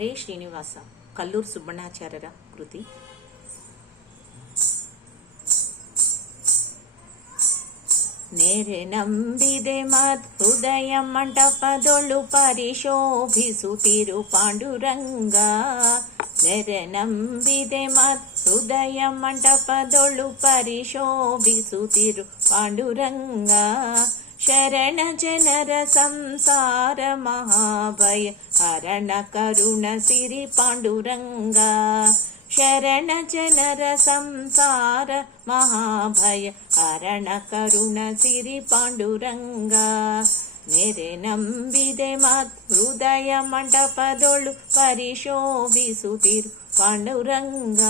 ಹರೇ ಶ್ರೀನಿವಾಸ ಕಲ್ಲೂರು ಸುಬ್ಬಣ್ಣಾಚಾರ್ಯರ ಕೃತಿ. ನೆರೆ ನಂಬಿದೆ ಮತ್ ಹೃದಯ ಮಂಟಪದೊಳು ಪರಿಶೋಭಿಸುತ್ತಿರು ಪಾಂಡುರಂಗ. ನೆರೆ ನಂಬಿದೆ ಮತ್ ಹೃದಯ ಮಂಟಪದೊಳು ಪರಿಶೋಭಿಸುತ್ತಿರು ಪಾಂಡುರಂಗ. ಶರಣ ಜನರ ಸಂಸಾರ ಮಹಾಭಯ ಹರಣ ಕರುಣ ಸಿರಿ ಪಾಂಡುರಂಗ. ಶರಣ ಜನರ ಸಂಸಾರ ಮಹಾಭಯ ಹರಣ ಕರುಣ ಸಿರಿ ಪಾಂಡುರಂಗ. ನೆರೆ ನಂಬಿದೆ ಮತ್ ಹೃದಯ ಮಂಟಪದೊಳು ಪರಿಶೋಭಿಸುತ್ತಿರು ಪಾಂಡುರಂಗ.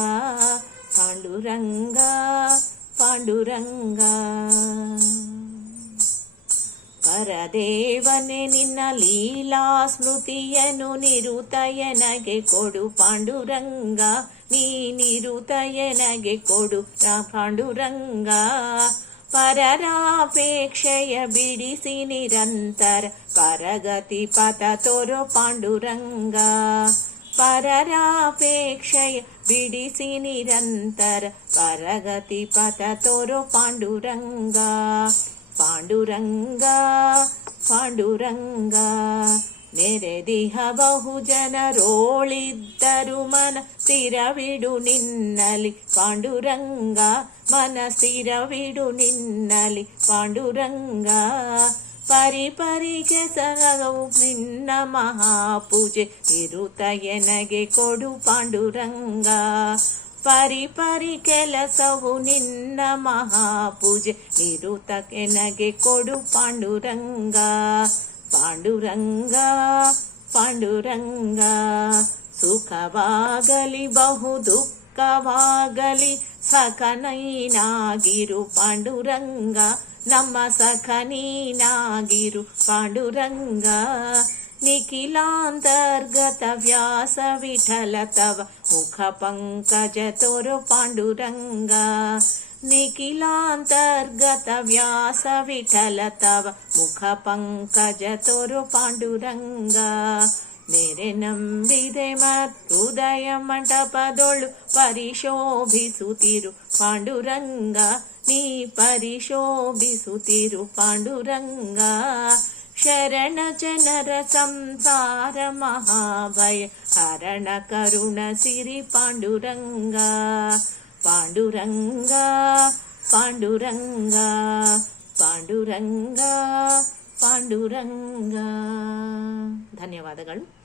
ಪಾಂಡುರಂಗ ಪಾಂಡುರಂಗ. ಪರದೇವನೆ ನಿನ್ನ ಲೀಲಾ ಸ್ಮೃತಿಯನು ನಿರುತಯನಗೆ ಕೊಡು ಪಾಂಡುರಂಗ. ನೀ ನಿರುತಯನಗೆ ಕೊಡು ಪಾಂಡುರಂಗ. ಪರರಾಪೇಕ್ಷೆಯ ಬಿಡಿಸಿ ನಿರಂತರ ಪರಗತಿ ಪಥ ತೋರೋ ಪಾಂಡುರಂಗ. ಪರರಾಪೇಕ್ಷೆಯ ಬಿಡಿಸಿ ನಿರಂತರ ಪರಗತಿ ಪಥ ತೋರೋ ಪಾಂಡುರಂಗ. ಪಾಂಡುರಂಗ ಪಾಂಡುರಂಗ. ನೆರೆದಿಹ ಬಹು ಜನರೋಳಿದ್ದರು ಮನ ಸ್ಥಿರವಿಡು ನಿನ್ನಲಿ ಪಾಂಡುರಂಗ. ಮನ ಸ್ಥಿರವಿಡು ನಿನ್ನಲಿ ಪಾಂಡುರಂಗ. ಪರಿಪರಿಗೆ ಸಗವು ನಿನ್ನ ಮಹಾಪೂಜೆ ಇರುತಯನಗೆ ಕೊಡು ಪಾಂಡುರಂಗ. ಪರಿಪರಿ ಕೆಲಸವು ನಿನ್ನ ಮಹಾಪೂಜೆ ನಿರುತಕೆನಗೆ ಕೊಡು ಪಾಂಡುರಂಗ. ಪಾಂಡುರಂಗ ಪಾಂಡುರಂಗ. ಸುಖವಾಗಲಿ ಬಹು ದುಃಖವಾಗಲಿ ಸಖನೀನಾಗಿರು ಪಾಂಡುರಂಗ. ನಮ್ಮ ಸಖನೀನಾಗಿರು ಪಾಂಡುರಂಗ. ನಿಖಿಲಾಂತರ್ಗತ ವ್ಯಾಸ ವಿಠಲ ತವ ಮುಖ ಪಂಕಜ ತೋರೋ ಪಾಂಡುರಂಗ. ನಿಖಿಲಾಂತರ್ಗತ ವ್ಯಾಸ ವಿಠಲ ತವ ಮುಖ ಪಂಕಜ ತೋರೋ ಪಾಂಡುರಂಗ. ನೆರೆ ನಂಬಿದೆ ಮತ್ ಹೃದಯ ಮಂಟಪದೊಳು ಪರಿಶೋಭಿಸುತ್ತಿರು ಪಾಂಡುರಂಗ. ನೀ ಪರಿಶೋಭಿಸುತ್ತಿರು ಪಾಂಡುರಂಗ. ಶರಣ ಜನರ ಸಂಸಾರ ಮಹಾಭಯ ಹರಣ ಕರುಣ ಸಿರಿ ಪಾಂಡುರಂಗ. ಪಾಂಡುರಂಗ ಪಾಂಡುರಂಗ ಪಾಂಡುರಂಗ ಪಾಂಡುರಂಗ. ಧನ್ಯವಾದಗಳು.